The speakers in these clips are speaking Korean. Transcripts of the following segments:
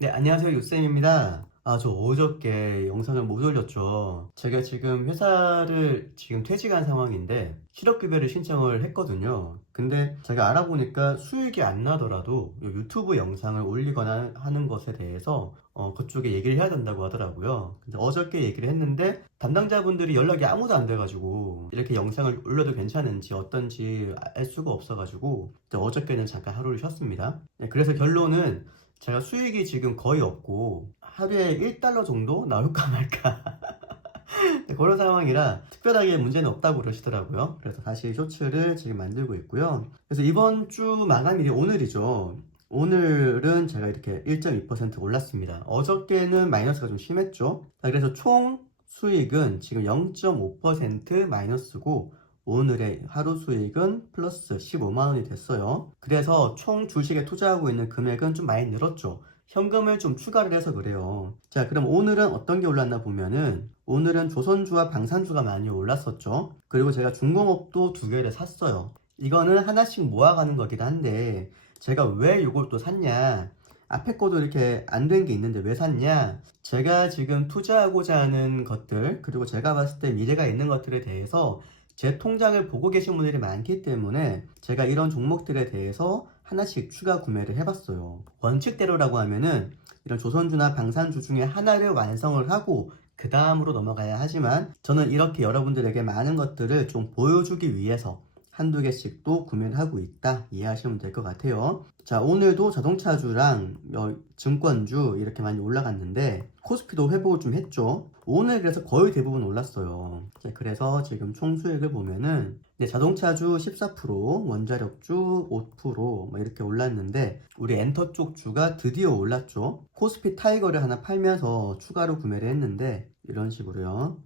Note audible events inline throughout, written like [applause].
네, 안녕하세요. 요쌤입니다. 아, 저 어저께 영상을 못 올렸죠. 제가 지금 회사를 지금 퇴직한 상황인데 실업급여를 신청을 했거든요. 근데 제가 알아보니까 수익이 안 나더라도 요 유튜브 영상을 올리거나 하는 것에 대해서 어, 그쪽에 얘기를 해야 된다고 하더라고요. 근데 어저께 얘기를 했는데 담당자분들이 연락이 아무도 안 돼가지고 이렇게 영상을 올려도 괜찮은지 어떤지 알 수가 없어가지고 어저께는 잠깐 하루를 쉬었습니다. 네, 그래서 결론은 제가 수익이 지금 거의 없고 하루에 1달러 정도 나올까 말까 네, [laughs] 그런 상황이라 특별하게 문제는 없다고 그러시더라고요. 그래서 다시 쇼츠를 지금 만들고 있고요. 그래서 이번 주 마감일이 오늘이죠. 오늘은 제가 이렇게 1.2% 올랐습니다. 어저께는 마이너스가 좀 심했죠. 자, 그래서 총 수익은 지금 0.5% 마이너스고 오늘의 하루 수익은 플러스 15만원이 됐어요. 그래서 총 주식에 투자하고 있는 금액은 좀 많이 늘었죠. 현금을 좀 추가를 해서 그래요. 자, 그럼 오늘은 어떤 게 올랐나 보면은 오늘은 조선주와 방산주가 많이 올랐었죠. 그리고 제가 중공업도 두 개를 샀어요. 이거는 하나씩 모아가는 거긴 한데 제가 왜 이걸 또 샀냐? 앞에 거도 이렇게 안 된 게 있는데 왜 샀냐? 제가 지금 투자하고자 하는 것들, 그리고 제가 봤을 때 미래가 있는 것들에 대해서 제 통장을 보고 계신 분들이 많기 때문에 제가 이런 종목들에 대해서 하나씩 추가 구매를 해봤어요. 원칙대로라고 하면은 이런 조선주나 방산주 중에 하나를 완성을 하고 그 다음으로 넘어가야 하지만 저는 이렇게 여러분들에게 많은 것들을 좀 보여주기 위해서 한두 개씩도 구매를 하고 있다. 이해하시면 될 것 같아요. 자 오늘도 자동차주랑 어, 증권주 이렇게 많이 올라갔는데 코스피도 회복을 좀 했죠. 오늘 그래서 거의 대부분 올랐어요. 자, 그래서 지금 총 수익을 보면은 네, 자동차주 14% 원자력주 5%뭐 이렇게 올랐는데 우리 엔터 쪽 주가 드디어 올랐죠. 코스피 타이거를 하나 팔면서 추가로 구매를 했는데 이런 식으로요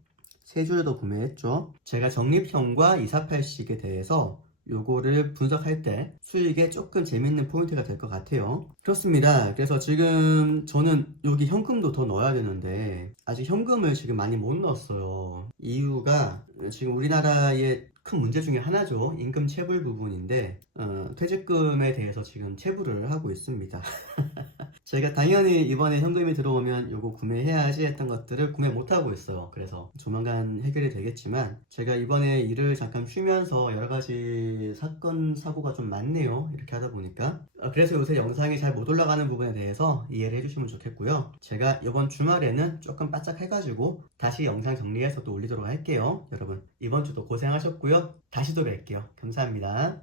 세 주를 더 구매했죠. 제가 적립형과 248식에 대해서 요거를 분석할 때 수익에 조금 재밌는 포인트가 될 것 같아요. 그렇습니다. 그래서 지금 저는 여기 현금도 더 넣어야 되는데 아직 현금을 지금 많이 못 넣었어요. 이유가 지금 우리나라의 큰 문제 중에 하나죠. 임금 체불 부분인데 어, 퇴직금에 대해서 지금 체불을 하고 있습니다. [laughs] 제가 당연히 이번에 현금이 들어오면 요거 구매해야지 했던 것들을 구매 못하고 있어요. 그래서 조만간 해결이 되겠지만 제가 이번에 일을 잠깐 쉬면서 여러 가지 사건, 사고가 좀 많네요. 이렇게 하다 보니까. 어, 그래서 요새 영상이 잘 못 올라가는 부분에 대해서 이해를 해주시면 좋겠고요. 제가 이번 주말에는 조금 바짝 해가지고 다시 영상 정리해서 또 올리도록 할게요. 여러분, 이번 주도 고생하셨고요. 다시 또 뵐게요. 감사합니다.